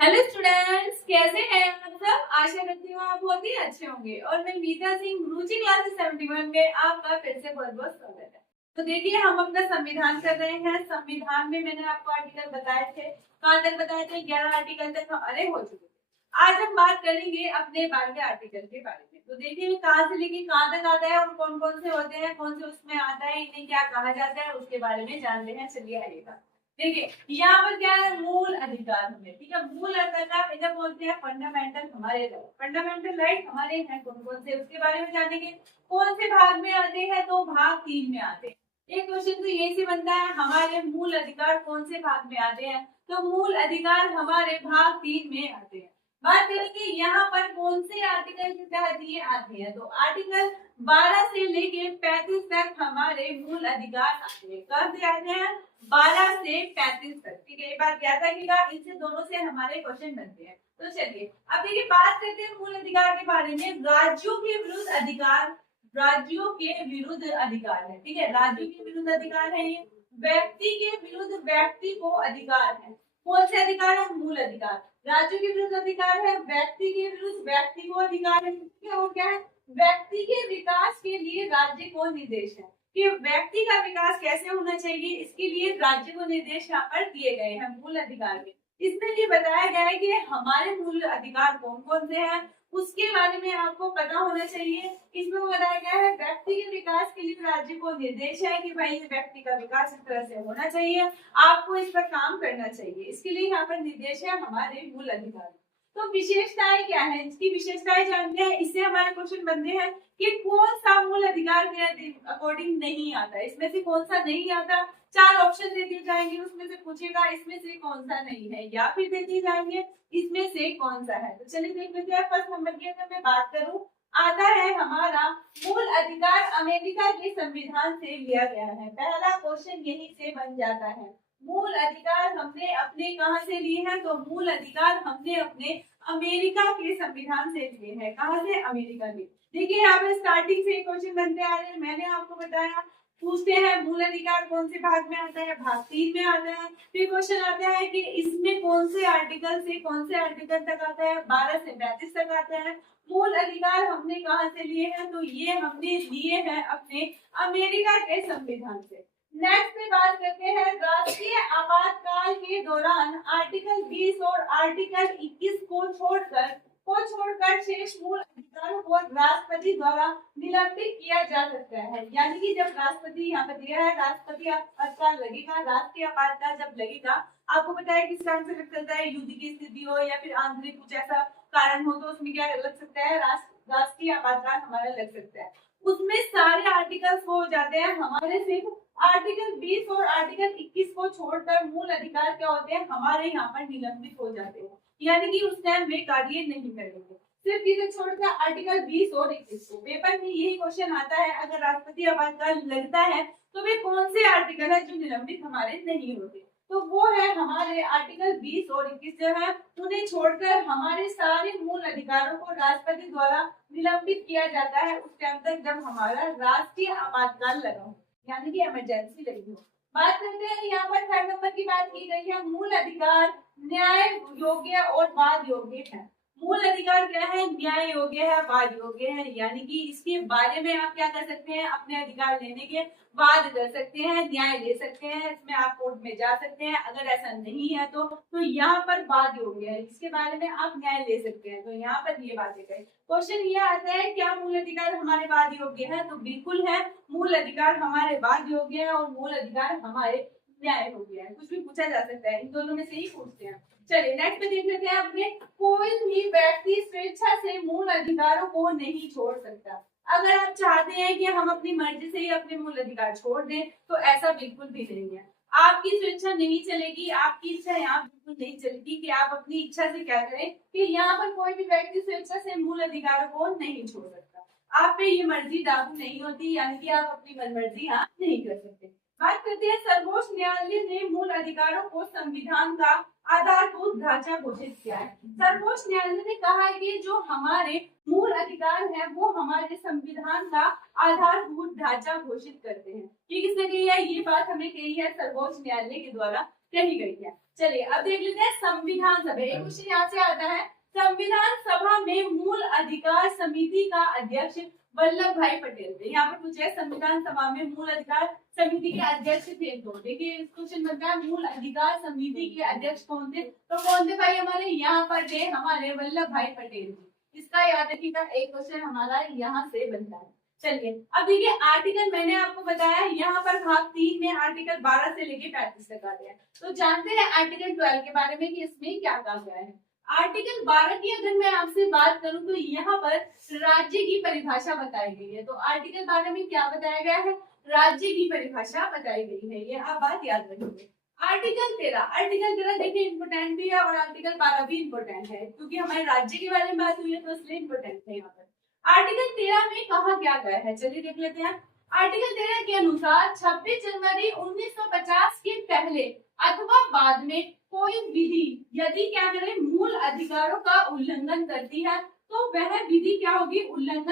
Hello students, कैसे हैं आप सब। आशा करती हूँ आप बहुत ही अच्छे होंगे और मैं मीता सिंह रुचि क्लास 71 में आपका फिर से बहुत बहुत स्वागत है। तो देखिए, हम अपना संविधान कर रहे हैं। संविधान में मैंने आपको आर्टिकल बताए थे, कहाँ तक बताए थे, 11 आर्टिकल तक हम अरे हो चुके थे। आज हम बात करेंगे अपने 12वें आर्टिकल के बारे में। तो देखिए, कहाँ से लेके कहाँ तक आता है और कौन कौन से होते हैं, कौन से उसमें आता है, इन्हें क्या कहा जाता है, उसके बारे में जानते हैं। चलिए आइएगा। देखिए, यहाँ पर क्या है, मूल अधिकार हमें, ठीक है। मूल अधिकार इधर बोलते हैं फंडामेंटल हमारे राइट। फंडामेंटल राइट हमारे हैं कौन कौन से, उसके बारे में जानेंगे। कौन से भाग में आते हैं, तो भाग 3 में आते हैं। एक क्वेश्चन तो यही से बनता है, हमारे मूल अधिकार कौन से भाग में आते हैं, तो मूल अधिकार हमारे भाग 3 में आते हैं। बात करेंगे यहाँ पर कौन से आर्टिकल के तहत ये आते हैं, तो आर्टिकल 12 से लेके 35 तक हमारे मूल अधिकार आते हैं। कब से आते हैं, 12 से 35 तक, ठीक है। ये बात याद रखिएगा, इनसे दोनों से हमारे क्वेश्चन बनते हैं। तो चलिए अब देखिए, बात करते हैं मूल अधिकार के बारे में। राज्यों के विरुद्ध अधिकार, राज्यों के विरुद्ध अधिकार है, ठीक है। राज्यों के विरुद्ध अधिकार है ये। व्यक्ति के विरुद्ध व्यक्ति को अधिकार है। कौन से अधिकार है, मूल अधिकार। राज्यों के विरुद्ध अधिकार है, व्यक्ति के विरुद्ध व्यक्ति को अधिकार है, ठीक है। और क्या है, व्यक्ति के विकास के लिए राज्य को निर्देश है कि व्यक्ति का विकास कैसे होना चाहिए, इसके लिए राज्य को निर्देश यहाँ पर दिए गए हैं मूल अधिकार में। इसमें ये बताया गया है कि हमारे मूल अधिकार कौन कौन से हैं, उसके बारे में आपको पता होना चाहिए। इसमें बताया गया है व्यक्ति के विकास के लिए राज्य को निर्देश है कि भाई व्यक्ति का विकास इस तरह से होना चाहिए, आपको इस पर काम करना चाहिए। इसके लिए यहाँ पर निर्देश है हमारे मूल अधिकार। तो विशेषताएं क्या है, इसकी विशेषताएं जानते हैं। इससे हमारे क्वेश्चन बनते हैं कि कौन सा मूल अधिकार के अकॉर्डिंग नहीं आता, इसमें से कौन सा नहीं आता। 4 ऑप्शन दे दिए जाएंगे, उसमें से पूछेगा इसमें से कौन सा नहीं है, या फिर दे दिए जाएंगे इसमें से कौन सा है। तो चलिए देख लेते हैं। फर्स्ट नंबर की अगर मैं बात करूं, आता है हमारा मूल अधिकार अमेरिका के संविधान से लिया गया है। पहला क्वेश्चन यही से बन जाता है। मूल अधिकार हमने अपने कहां से लिए हैं, तो मूल अधिकार हमने अपने अमेरिका के संविधान से लिए हैं। कहां से, अमेरिका के। देखिए, यहाँ पे स्टार्टिंग से क्वेश्चन बनते आ रहे हैं। मैंने आपको बताया, पूछते हैं मूल अधिकार कौन से भाग में आता है, भाग 3 में आता है। फिर क्वेश्चन आता है कि इसमें कौन से आर्टिकल से कौन से आर्टिकल तक आता है, 12 से 35 तक आता है। मूल अधिकार हमने कहां से लिए हैं, तो ये हमने लिए हैं अपने अमेरिका के संविधान से। नेक्स्ट पे बात करते हैं, राष्ट्रीय आपातकाल के दौरान आर्टिकल 20 और आर्टिकल 21 को छोड़कर शेष मूल अधिकारों को राष्ट्रपति द्वारा निलंबित किया जा सकता है। यानी कि जब राष्ट्रपति यहाँ पर दिया है, राष्ट्रपति आपातकाल लगेगा, राष्ट्रीय आपातकाल जब लगेगा, आपको पता है किस कारण से लग सकता है, युद्ध की स्थिति हो या फिर आंतरिक कुछ ऐसा कारण हो, तो उसमें क्या लग सकता है, राष्ट्रीय आपातकाल हमारा लग सकता है। उसमें सारे आर्टिकल्स हो जाते हैं हमारे, सिर्फ आर्टिकल 20 और आर्टिकल 21 को छोड़कर मूल अधिकार क्या होते हैं, हमारे यहाँ पर निलंबित हो जाते हैं। यानी कि उस टाइम में कार्य नहीं करेंगे। सिर्फ किसे छोड़कर, आर्टिकल 20 और 21 को। पेपर में यही क्वेश्चन आता है, अगर राष्ट्रपति आपातकाल लगता है तो वे कौन से आर्टिकल है जो निलंबित हमारे नहीं होते, तो वो है हमारे आर्टिकल 20 और 21 जो है, उन्हें छोड़कर हमारे सारे मूल अधिकारों को राष्ट्रपति द्वारा निलंबित किया जाता है उस टाइम तक जब हमारा राष्ट्रीय आपातकाल लगा हो, यानी कि इमरजेंसी लगी हो। बात करते हैं, यहाँ पर 3rd नंबर की बात की गई है, मूल अधिकार न्याय योग्य और वाद योग्य है। मूल अधिकार क्या है, न्याय योग्य है, वाद योग्य है। यानी कि इसके बारे में आप क्या कर सकते हैं, अपने अधिकार लेने के वाद कर सकते हैं, न्याय ले सकते हैं, इसमें आप कोर्ट में जा सकते हैं। अगर ऐसा नहीं है तो यहाँ पर वाद योग्य है, इसके बारे में आप न्याय ले सकते हैं। तो यहाँ पर ये बातें करें। क्वेश्चन ये आता है, क्या मूल अधिकार हमारे वाद योग्य है, तो बिल्कुल है। मूल अधिकार हमारे वाद योग्य है और मूल अधिकार हमारे न्याय योग्य है। कुछ भी पूछा जा सकता है, इन दोनों में से ही पूछते हैं। चलिए नेक्स्ट पे देख लेते हैं अपने, कोई भी व्यक्ति स्वेच्छा से मूल अधिकारों को नहीं छोड़ सकता। अगर आप चाहते हैं कि हम अपनी मर्जी से ही अपने मूल अधिकार छोड़ दें, तो ऐसा बिल्कुल भी नहीं है। आपकी स्वेच्छा नहीं चलेगी, आपकी इच्छा यहाँ बिल्कुल नहीं चलेगी कि आप अपनी इच्छा से क्या करें, कि यहाँ पर कोई भी व्यक्ति स्वेच्छा से मूल अधिकारों को नहीं छोड़ सकता। आप पे ये मर्जी लागू नहीं होती, यानी कि आप अपनी मनमर्जी यहाँ नहीं कर सकते। बात करते हैं, सर्वोच्च न्यायालय ने मूल अधिकारों को संविधान का आधारभूत ढांचा घोषित किया है। सर्वोच्च न्यायालय ने कहा है कि जो हमारे मूल अधिकार है वो हमारे संविधान का आधारभूत ढांचा घोषित करते हैं। ये किसने कही है, ये बात हमें कही है सर्वोच्च न्यायालय के द्वारा कही गई है। चलिए अब देख लेते हैं संविधान सभा। एक क्वेश्चन यहाँ से आता है, संविधान सभा में मूल अधिकार समिति का अध्यक्ष वल्लभ भाई पटेल थे। यहाँ पर पूछा है संविधान सभा में मूल अधिकार समिति के अध्यक्ष थे। तो देखिए क्वेश्चन बनता है मूल अधिकार समिति के अध्यक्ष कौन थे, तो कौन थे भाई हमारे यहाँ पर थे हमारे वल्लभ भाई पटेल। इसका याद रखिएगा, एक क्वेश्चन हमारा यहाँ से बनता है। चलिए अब देखिए आर्टिकल मैंने आपको बताया यहाँ पर भाग 3 में आर्टिकल 12 से लेके 35 तक आते हैं। तो जानते हैं आर्टिकल 12 के बारे में कि इसमें क्या कहा गया है। आर्टिकल 12 की अगर मैं आपसे बात करूं तो यहाँ पर राज्य की परिभाषा बताई गई है। तो आर्टिकल 12 में क्या बताया गया है, राज्य की परिभाषा बताई गई है। ये आप बात याद रखिए। आर्टिकल 13 देखिए इंपोर्टेंट भी है और आर्टिकल 12 भी इंपोर्टेंट है क्योंकि हमारे राज्य के बारे में बात हुई है तो इसलिए इंपोर्टेंट है। यहाँ पर आर्टिकल 13 में कहा क्या गया है, चलिए देख लेते हैं। आर्टिकल 13 के अनुसार 26 जनवरी 1950 के पहले अथवा बाद में कोई विधि यदि क्या करे मूल अधिकारों का उल्लंघन करती है तो वह विधि क्या होगी, उल्लंघन